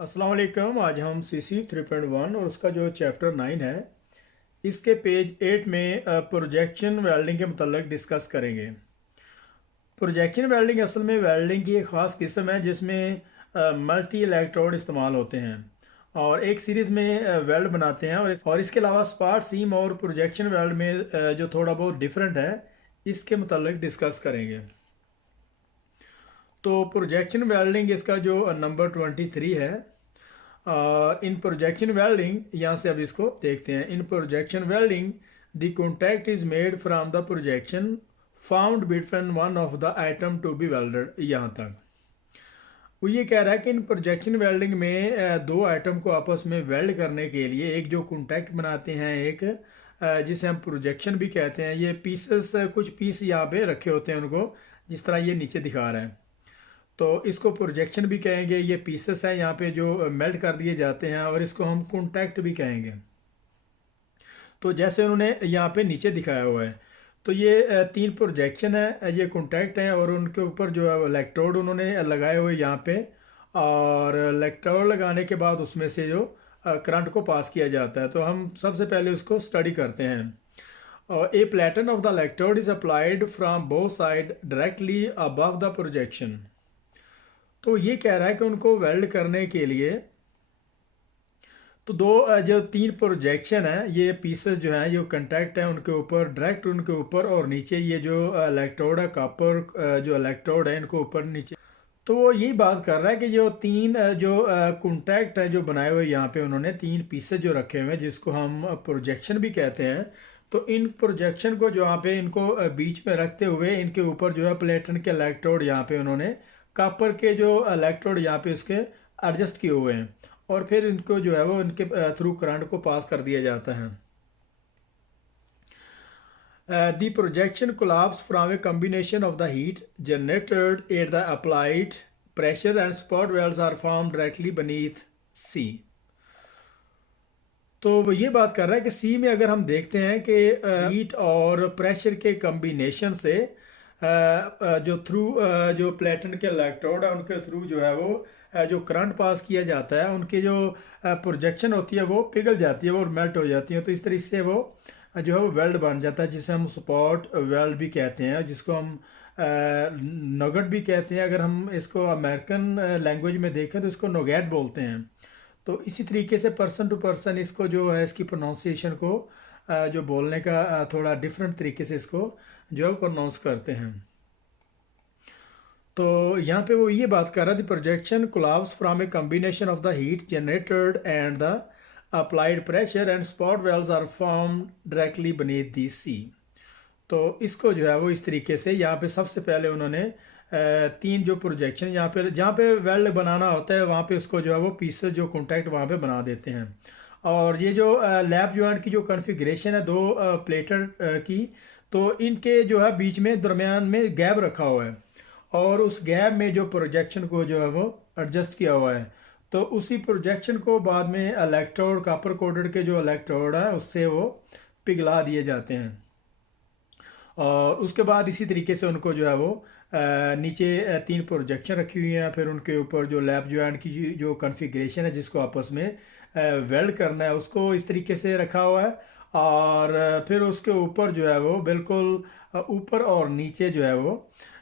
अस्सलाम वालेकुम। आज हम CC 3.1 और उसका जो चैप्टर 9 है इसके पेज 8 में प्रोजेक्शन वेल्डिंग के मतलब डिस्कस करेंगे। प्रोजेक्शन वेल्डिंग असल में वेल्डिंग की एक ख़ास किस्म है जिसमें मल्टी इलेक्ट्रोड इस्तेमाल होते हैं और एक सीरीज़ में वेल्ड बनाते हैं और इसके अलावा स्पार्ट सीम और प्रोजेक्शन वेल्ड में जो थोड़ा बहुत डिफरेंट है इसके मतलब डिस्कस करेंगे। तो प्रोजेक्शन वेल्डिंग इसका जो नंबर 23 है। इन प्रोजेक्शन वेल्डिंग, यहाँ से अब इसको देखते हैं। In projection welding the contact is made from the projection found between one of the item to be welded. यहाँ तक वो ये कह रहा है कि इन प्रोजेक्शन वेल्डिंग में दो आइटम को आपस में वेल्ड करने के लिए एक जो कॉन्टैक्ट बनाते हैं, एक जिसे हम प्रोजेक्शन भी कहते हैं। ये पीसेस, कुछ पीस यहाँ पे रखे होते हैं उनको, जिस तरह ये नीचे दिखा रहा है। तो इसको प्रोजेक्शन भी कहेंगे। ये पीसेस हैं यहाँ पे जो मेल्ट कर दिए जाते हैं और इसको हम कॉन्टैक्ट भी कहेंगे। तो जैसे उन्होंने यहाँ पे नीचे दिखाया हुआ है, तो ये तीन प्रोजेक्शन है, ये कॉन्टैक्ट हैं और उनके ऊपर जो है इलेक्ट्रोड उन्होंने लगाए हुए यहाँ पे। और इलेक्ट्रोड लगाने के बाद उसमें से जो करंट को पास किया जाता है। तो हम सबसे पहले उसको स्टडी करते हैं। A platen of the electrode is applied from both side directly above the projection. तो ये कह रहा है कि उनको वेल्ड करने के लिए तो दो जो तीन प्रोजेक्शन है, ये पीसेस जो हैं, जो कंटैक्ट हैं उनके ऊपर, डायरेक्ट उनके ऊपर, और नीचे ये जो इलेक्ट्रोड है, कॉपर जो इलेक्ट्रोड है, इनको ऊपर नीचे। तो वो यही बात कर रहा है कि जो तीन जो कॉन्टैक्ट है जो बनाए हुए यहाँ पे उन्होंने तीन पीसेस जो रखे हुए हैं जिसको हम प्रोजेक्शन भी कहते हैं। तो इन प्रोजेक्शन को जो यहाँ पे इनको बीच में रखते हुए इनके ऊपर जो है प्लेटन के इलेक्ट्रोड यहाँ पे उन्होंने कॉपर के जो इलेक्ट्रोड यहाँ पे इसके एडजस्ट किए हुए हैं और फिर इनको जो है वो इनके थ्रू करंट को पास कर दिया जाता है। The projection collapse from a combination of the heat generated at the applied pressure and spot welds are formed directly beneath C। तो वो ये बात कर रहा है कि सी में अगर हम देखते हैं कि हीट और प्रेशर के कम्बिनेशन से जो थ्रू जो प्लेटन के इलेक्ट्रोड है उनके थ्रू जो है वो जो करंट पास किया जाता है, उनकी जो प्रोजेक्शन होती है वो पिघल जाती है और मेल्ट हो जाती है। तो इस तरीके से वो जो है वो वेल्ड बन जाता है, जिसे हम स्पॉट वेल्ड भी कहते हैं, जिसको हम नगट भी कहते हैं। अगर हम इसको अमेरिकन लैंग्वेज में देखें तो इसको नोगैट बोलते हैं। तो इसी तरीके से पर्सन टू पर्सन इसको जो है इसकी प्रोनाउंसिएशन को जो बोलने का थोड़ा डिफरेंट तरीके से इसको जो है प्रोनाउंस करते हैं। तो यहाँ पे वो ये बात कर रहा था, projection collapse from a combination of the heat generated and the applied pressure and spot welds are formed directly beneath the sea. तो इसको जो है वो इस तरीके से यहाँ पे सबसे पहले उन्होंने तीन जो प्रोजेक्शन यहाँ पे जहाँ पे वेल्ड बनाना होता है वहाँ पे उसको जो है वो पीसेस जो कॉन्टैक्ट वहाँ पे बना देते हैं। और ये जो लैप जॉइंट की जो कॉन्फ़िगरेशन है दो प्लेटर की, तो इनके जो है बीच में दरमियान में गैप रखा हुआ है और उस गैप में जो प्रोजेक्शन को जो है वो एडजस्ट किया हुआ है। तो उसी प्रोजेक्शन को बाद में इलेक्ट्रोड, कॉपर कोटेड के जो इलेक्ट्रोड है उससे वो पिघला दिए जाते हैं। और उसके बाद इसी तरीके से उनको जो है वो नीचे तीन प्रोजेक्शन रखी हुई हैं, फिर उनके ऊपर जो लैप जॉइंट की जो कॉन्फ़िगरेशन है जिसको आपस में वेल्ड करना है उसको इस तरीके से रखा हुआ है। और फिर उसके ऊपर जो है वो बिल्कुल ऊपर और नीचे जो है वो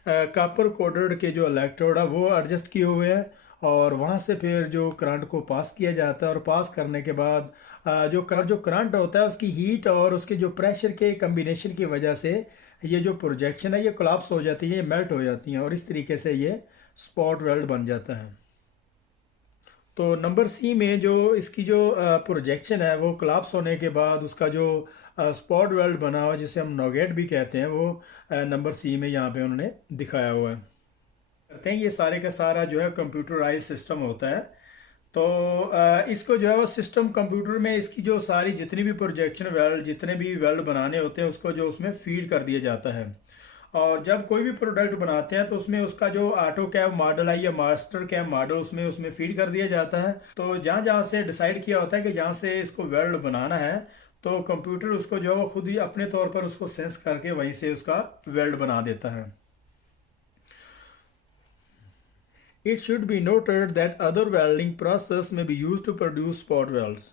कॉपर कोटेड के जो इलेक्ट्रोड है वो एडजस्ट किए हुए हैं और वहाँ से फिर जो करंट को पास किया जाता है और पास करने के बाद जो करंट होता है उसकी हीट और उसके जो प्रेशर के कम्बिनेशन की वजह से ये जो प्रोजेक्शन है ये कोलैप्स हो जाती है, ये मेल्ट हो जाती हैं और इस तरीके से ये स्पॉट वेल्ड बन जाता है। तो नंबर सी में जो इसकी जो प्रोजेक्शन है वो कोलैप्स होने के बाद उसका जो स्पॉट वेल्ड बना हुआ जिसे हम नोगेट भी कहते हैं वो नंबर सी में यहाँ पे उन्होंने दिखाया हुआ है। करते हैं ये सारे का सारा जो है कंप्यूटराइज सिस्टम होता है। तो इसको जो है वो सिस्टम कंप्यूटर में इसकी जो सारी जितनी भी प्रोजेक्शन वेल्ड, जितने भी वेल्ड बनाने होते हैं उसको जो उसमें फीड कर दिया जाता है। और जब कोई भी प्रोडक्ट बनाते हैं तो उसमें उसका जो ऑटो कैब मॉडल है या मास्टर कैब मॉडल उसमें फीड कर दिया जाता है। तो जहाँ जहाँ से डिसाइड किया होता है कि जहाँ से इसको वेल्ड बनाना है तो कंप्यूटर उसको जो है वो खुद ही अपने तौर पर उसको सेंस करके वहीं से उसका वेल्ड बना देता है। It should be noted that other welding process may be used to produce spot welds.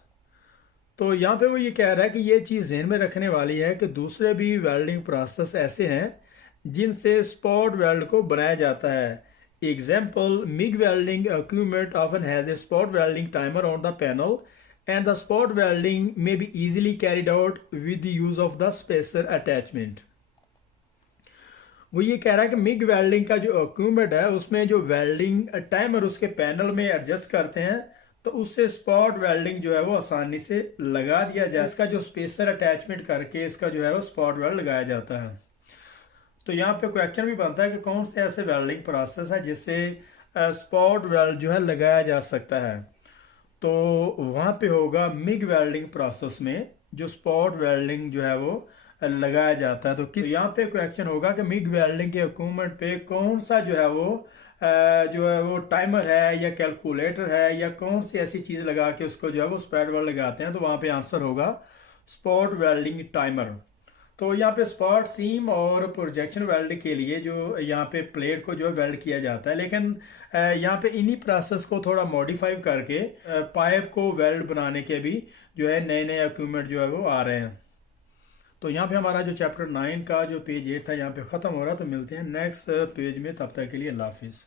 तो यहाँ पे वो ये कह रहा है कि ये चीज़ ध्यान में रखने वाली है कि दूसरे भी वेल्डिंग प्रोसेस ऐसे हैं जिनसे स्पॉट वेल्ड को बनाया जाता है. Example, MiG welding equipment often has a spot welding timer on the panel and the spot welding may be easily carried out with the use of the spacer attachment. वो ये कह रहा है कि मिग वेल्डिंग का जो equipment है उसमें जो वेल्डिंग टाइमर उसके पैनल में एडजस्ट करते हैं तो उससे स्पॉट वेल्डिंग जो है वो आसानी से लगा दिया जाए. इसका जो स्पेसर अटैचमेंट करके इसका जो है वो स्पॉट वेल्ड लगाया जाता है. तो यहाँ पे क्वेश्चन भी बनता है कि कौन से ऐसे वेल्डिंग प्रोसेस है जिससे स्पॉट वेल्ड जो है लगाया जा सकता है. तो वहाँ पे होगा मिग वेल्डिंग प्रोसेस में जो स्पॉट वेल्डिंग जो है वो लगाया जाता है. तो किस यहाँ पे क्वेश्चन होगा कि मिग वेल्डिंग के इक्विपमेंट पे कौन सा जो है वो टाइमर है या कैलकुलेटर है या कौन सी ऐसी चीज़ लगा के उसको जो है वो स्पॉट वेल्ड लगाते हैं. तो वहाँ पे आंसर होगा स्पॉट वेल्डिंग टाइमर. तो यहाँ पे स्पॉट सीम और प्रोजेक्शन वेल्ड के लिए जो यहाँ पे प्लेट को जो है वेल्ड किया जाता है, लेकिन यहाँ पे इन्हीं प्रोसेस को थोड़ा मॉडिफाई करके पाइप को वेल्ड बनाने के भी जो है नए नए इक्विपमेंट जो है वो आ रहे हैं. तो यहाँ पे हमारा जो चैप्टर 9 का जो पेज 8 था यहाँ पे ख़त्म हो रहा है. तो मिलते हैं नेक्स्ट पेज में, तब तक के लिए अल्लाह हाफिज़.